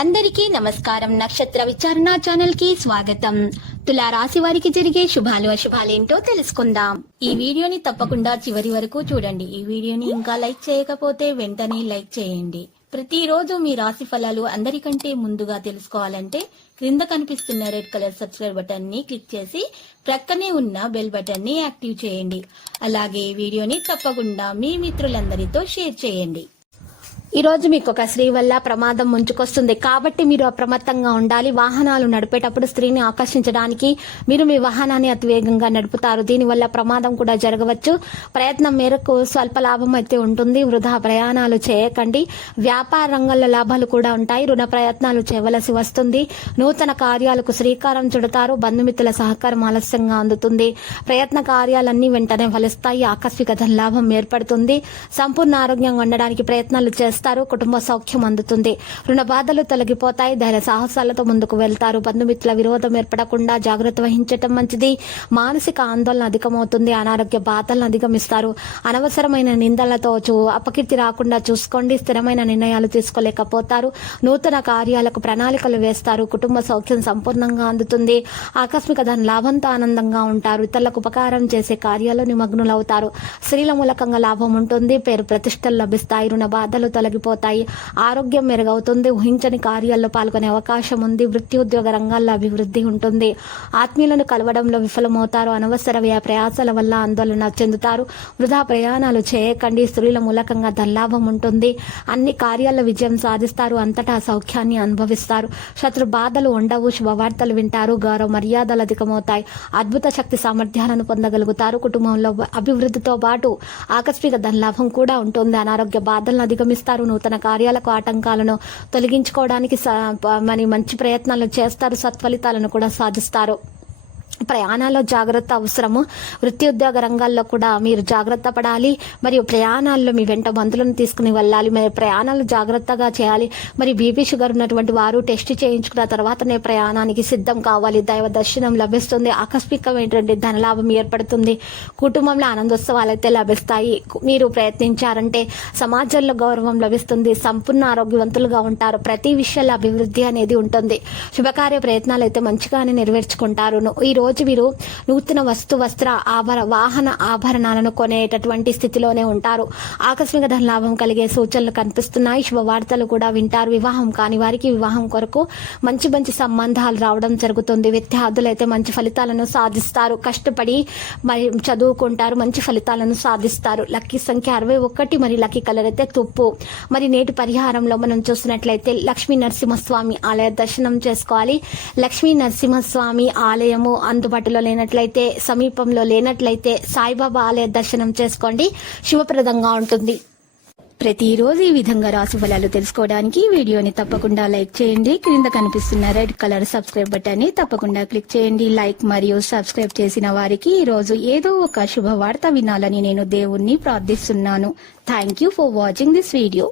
అందరికీ నమస్కారం. నక్షత్ర విచారణ ఛానల్ కి స్వాగతం. తులా రాశి వారికి జరిగే శుభాలు అశుభాలేంటో తెలుసుకుందాం. ఈ వీడియోని తప్పకుండా చివరి వరకు చూడండి. ఈ వీడియోని ఇంకా లైక్ చేయకపోతే వెంటనే లైక్ చేయండి. ప్రతిరోజు మీ రాశి ఫలాలు అందరికంటే ముందుగా తెలుసుకోవాలంటే క్రింద కనిపిస్తున్న రెడ్ కలర్ సబ్స్క్రైబ్ బటన్ ని క్లిక్ చేసి ప్రక్కనే ఉన్న బెల్ బటన్ ని యాక్టివ్ చేయండి. అలాగే ఈ వీడియోని తప్పకుండా మీ మిత్రులందరితో షేర్ చేయండి. ఈ రోజు మీకు ఒక స్త్రీ వల్ల ప్రమాదం ముంచుకొస్తుంది కాబట్టి మీరు అప్రమత్తంగా ఉండాలి. వాహనాలు నడిపేటప్పుడు స్త్రీని ఆకర్షించడానికి మీరు మీ వాహనాన్ని అతివేగంగా నడుపుతారు. దీనివల్ల ప్రమాదం కూడా జరగవచ్చు. ప్రయత్నం మేరకు స్వల్ప లాభం అయితే ఉంటుంది. వృధా ప్రయాణాలు చేయకండి. వ్యాపార రంగంలో లాభాలు కూడా ఉంటాయి. రుణ ప్రయత్నాలు చేయవలసి వస్తుంది. నూతన కార్యాలకు శ్రీకారం చుడతారు. బంధుమిత్రుల సహకారం ఆలస్యంగా అందుతుంది. ప్రయత్న కార్యాలన్నీ వెంటనే ఫలిస్తాయి. ఆకస్మిక ధన లాభం ఏర్పడుతుంది. సంపూర్ణ ఆరోగ్యంగా ఉండడానికి ప్రయత్నాలు చేస్తారు. కుటుంబ సౌఖ్యం అందుతుంది. రుణ బాధలు తొలగిపోతాయి. ధైర్య సాహసాలతో ముందుకు వెళ్తారు. బంధుమిత్రుల విరోధం ఏర్పడకుండా జాగ్రత్త వహించటం మంచిది. మానసిక ఆందోళన అధికమవుతుంది. అనారోగ్య బాధలను అధిగమిస్తారు. అనవసరమైన నిందలతో అపకీర్తి రాకుండా చూసుకోండి. స్థిరమైన నిర్ణయాలు తీసుకోలేకపోతారు. నూతన కార్యాలకు ప్రణాళికలు వేస్తారు. కుటుంబ సౌఖ్యం సంపూర్ణంగా అందుతుంది. ఆకస్మిక ధన లాభంతో ఆనందంగా ఉంటారు. ఇతరులకు ఉపకారం చేసే కార్యాల్లో నిమగ్నులవుతారు. స్త్రీల మూలకంగా లాభం ఉంటుంది. పేరు ప్రతిష్టలు లభిస్తాయి. రుణ బాధలు తొలగిపోతాయి. ఆరోగ్యం మెరుగవుతుంది. ఊహించని కార్యాల్లో పాల్గొనే అవకాశం ఉంది. వృత్తి ఉద్యోగ రంగాల్లో అభివృద్ధి ఉంటుంది. ఆత్మీయులను కలవడంలో విఫలమవుతారు. అనవసర వ్యయ ప్రయాసాల వల్ల ఆందోళన చెందుతారు. వృధా ప్రయాణాలు చేయకండి. స్త్రీల మూలకంగా ధనలాభం ఉంటుంది. అన్ని కార్యాల్లో విజయం సాధిస్తారు. అంతటా సౌఖ్యాన్ని అనుభవిస్తారు. శత్రు బాధలు ఉండవు. శుభవార్తలు వింటారు. గౌరవ మర్యాదలు అధికమవుతాయి. అద్భుత శక్తి సామర్థ్యాలను పొందగలుగుతారు. కుటుంబంలో అభివృద్ధితో పాటు ఆకస్మిక ధనలాభం కూడా ఉంటుంది. అనారోగ్య బాధలను అధిగమిస్తారు. నూతన కార్యాలకు ఆటంకాలను తొలగించుకోవడానికి మంచి ప్రయత్నాలు చేస్తారు. సత్ఫలితాలను కూడా సాధిస్తారు. ప్రయాణాల్లో జాగ్రత్త అవసరము. వృత్తి ఉద్యోగ రంగాల్లో కూడా మీరు జాగ్రత్త పడాలి. మరియు ప్రయాణాల్లో మీ వెంట మందులను తీసుకుని వెళ్ళాలి. మరి ప్రయాణాలు జాగ్రత్తగా చేయాలి. మరి బీపీ షుగర్ ఉన్నటువంటి వారు టెస్ట్ చేయించుకున్న తర్వాతనే ప్రయాణానికి సిద్ధం కావాలి. దైవ దర్శనం లభిస్తుంది. ఆకస్మికమైనటువంటి ధనలాభం ఏర్పడుతుంది. కుటుంబంలో ఆనందోత్సవాలు అయితే లభిస్తాయి. మీరు ప్రయత్నించారంటే సమాజంలో గౌరవం లభిస్తుంది. సంపూర్ణ ఆరోగ్యవంతులుగా ఉంటారు. ప్రతి విషయంలో అభివృద్ధి అనేది ఉంటుంది. శుభకార్య ప్రయత్నాలు అయితే మంచిగానే నెరవేర్చుకుంటారు. ఈ రోజు వీరు నూతన వస్త్ర వాహన ఆభరణాలను కొనేటటువంటి స్థితిలోనే ఉంటారు. ఆకస్మిక ధన లాభం కలిగే సూచనలు కనిపిస్తున్నాయి. శుభవార్తలు కూడా వింటారు. వివాహం కాని వారికి వివాహం కొరకు మంచి మంచి సంబంధాలు రావడం జరుగుతుంది. విద్యార్థులైతే మంచి ఫలితాలను సాధిస్తారు. కష్టపడి మరి చదువుకుంటారు. మంచి ఫలితాలను సాధిస్తారు. లక్కీ సంఖ్య 61. మరి లక్కీ కలర్ అయితే తుప్పు. మరి నేటి పరిహారంలో మనం చూసినట్లయితే లక్ష్మీ నరసింహస్వామి ఆలయ దర్శనం చేసుకోవాలి. లక్ష్మీ నరసింహస్వామి ఆలయము అందుబాటులో లేనట్లయితే, సమీపంలో లేనట్లయితే సాయిబాబా ఆలయ దర్శనం చేసుకోండి. శుభప్రదంగా ఉంటుంది. ప్రతిరోజు ఈ విధంగా రాశి ఫలాలు తెలుసుకోవడానికి వీడియోని తప్పకుండా లైక్ చేయండి. క్రింద కనిపిస్తున్న రెడ్ కలర్ సబ్స్క్రైబ్ బటన్ ని తప్పకుండా క్లిక్ చేయండి. లైక్ మరియు సబ్స్క్రైబ్ చేసిన వారికి ఈ రోజు ఏదో ఒక శుభవార్త వినాలని నేను దేవుణ్ణి ప్రార్థిస్తున్నాను. Thank you for watching this video.